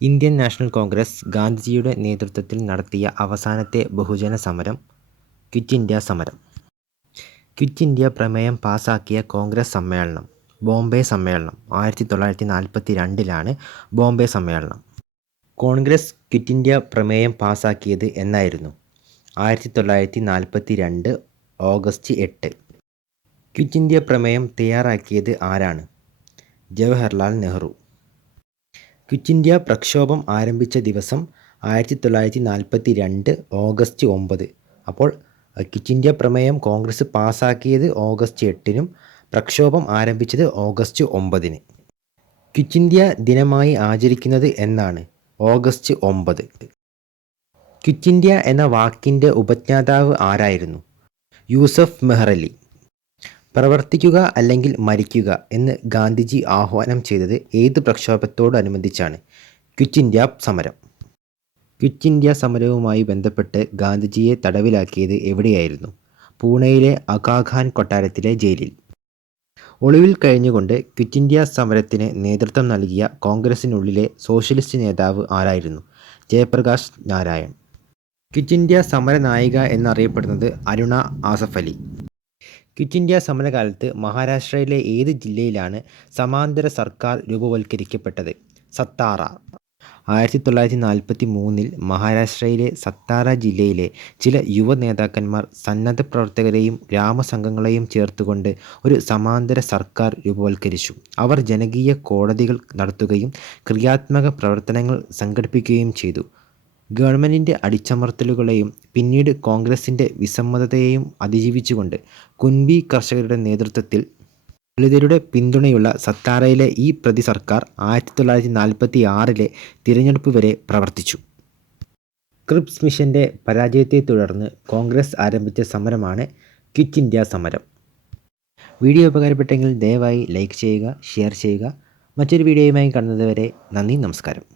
Indian national Congress ഗാന്ധിജിയുടെ നേതൃത്വത്തിൽ നടത്തിയ അവസാനത്തെ ബഹുജന സമരം ക്വിറ്റ് ഇന്ത്യ സമരം. ക്വിറ്റ് ഇന്ത്യ പ്രമേയം പാസാക്കിയ കോൺഗ്രസ് സമ്മേളനം ബോംബെ സമ്മേളനം 1942 ബോംബെ സമ്മേളനം. കോൺഗ്രസ് ക്വിറ്റ് ഇന്ത്യ പ്രമേയം പാസാക്കിയത് എന്നായിരുന്നു? 1942 ഓഗസ്റ്റ് 8. ക്വിറ്റ് ഇന്ത്യ പ്രമേയം തയ്യാറാക്കിയത് ആരാണ്? ജവഹർലാൽ നെഹ്റു. ക്വിറ്റ് ഇന്ത്യ പ്രക്ഷോഭം ആരംഭിച്ച ദിവസം 1942 ഓഗസ്റ്റ് 9. അപ്പോൾ ക്വിറ്റ് ഇന്ത്യ പ്രമേയം കോൺഗ്രസ് പാസാക്കിയത് ഓഗസ്റ്റ് 8-നും പ്രക്ഷോഭം ആരംഭിച്ചത് ഓഗസ്റ്റ് 9-ന്. ക്വിറ്റ് ഇന്ത്യ ദിനമായി ആചരിക്കുന്നത് എന്നാണ്? ഓഗസ്റ്റ് 9. ക്വിറ്റ് ഇന്ത്യ എന്ന വാക്കിൻ്റെ ഉപജ്ഞാതാവ് ആരായിരുന്നു? യൂസഫ് മെഹ്റലി. പ്രവർത്തിക്കുക അല്ലെങ്കിൽ മരിക്കുക എന്ന് ഗാന്ധിജി ആഹ്വാനം ചെയ്തത് ഏത് പ്രക്ഷോഭത്തോടനുബന്ധിച്ചാണ്? ക്വിറ്റ് ഇന്ത്യ സമരം. ക്വിറ്റ് ഇന്ത്യ സമരവുമായി ബന്ധപ്പെട്ട് ഗാന്ധിജിയെ തടവിലാക്കിയത് എവിടെയായിരുന്നു? പൂണെയിലെ അഗാഖാൻ കൊട്ടാരത്തിലെ ജയിലിൽ. ഒളിവിൽ കഴിഞ്ഞുകൊണ്ട് ക്വിറ്റ് ഇന്ത്യ സമരത്തിന് നേതൃത്വം നൽകിയ കോൺഗ്രസിനുള്ളിലെ സോഷ്യലിസ്റ്റ് നേതാവ് ആരായിരുന്നു? ജയപ്രകാശ് നാരായൺ. ക്വിറ്റ് ഇന്ത്യ സമര നായിക എന്നറിയപ്പെടുന്നത് അരുണ ആസഫ് അലി. ക്വിറ്റ് ഇന്ത്യ സമരകാലത്ത് മഹാരാഷ്ട്രയിലെ ഏത് ജില്ലയിലാണ് സമാന്തര സർക്കാർ രൂപവൽക്കരിക്കപ്പെട്ടത്? സത്താറ. 1943 മഹാരാഷ്ട്രയിലെ സത്താറ ജില്ലയിലെ ചില യുവ നേതാക്കന്മാർ സന്നദ്ധ പ്രവർത്തകരെയും ഗ്രാമസംഘങ്ങളെയും ചേർത്തുകൊണ്ട് ഒരു സമാന്തര സർക്കാർ രൂപവൽക്കരിച്ചു. അവർ ജനകീയ കോടതികൾ നടത്തുകയും ക്രിയാത്മക പ്രവർത്തനങ്ങൾ സംഘടിപ്പിക്കുകയും ചെയ്തു. ഗവൺമെൻറ്റിൻ്റെ അടിച്ചമർത്തലുകളെയും പിന്നീട് കോൺഗ്രസിൻ്റെ വിസമ്മതത്തെയും അതിജീവിച്ചുകൊണ്ട് കുൻബി കർഷകരുടെ നേതൃത്വത്തിൽ ദളിതരുടെ പിന്തുണയുള്ള സത്താറയിലെ ഈ പ്രതി സർക്കാർ 1946 തിരഞ്ഞെടുപ്പ് വരെ പ്രവർത്തിച്ചു. ക്രിപ്സ് മിഷൻ്റെ പരാജയത്തെ തുടർന്ന് കോൺഗ്രസ് ആരംഭിച്ച സമരമാണ് ക്വിറ്റ് ഇന്ത്യ സമരം. വീഡിയോ ഉപകാരപ്പെട്ടെങ്കിൽ ദയവായി ലൈക്ക് ചെയ്യുക, ഷെയർ ചെയ്യുക. മറ്റൊരു വീഡിയോയുമായി കാണുന്നതുവരെ നന്ദി, നമസ്കാരം.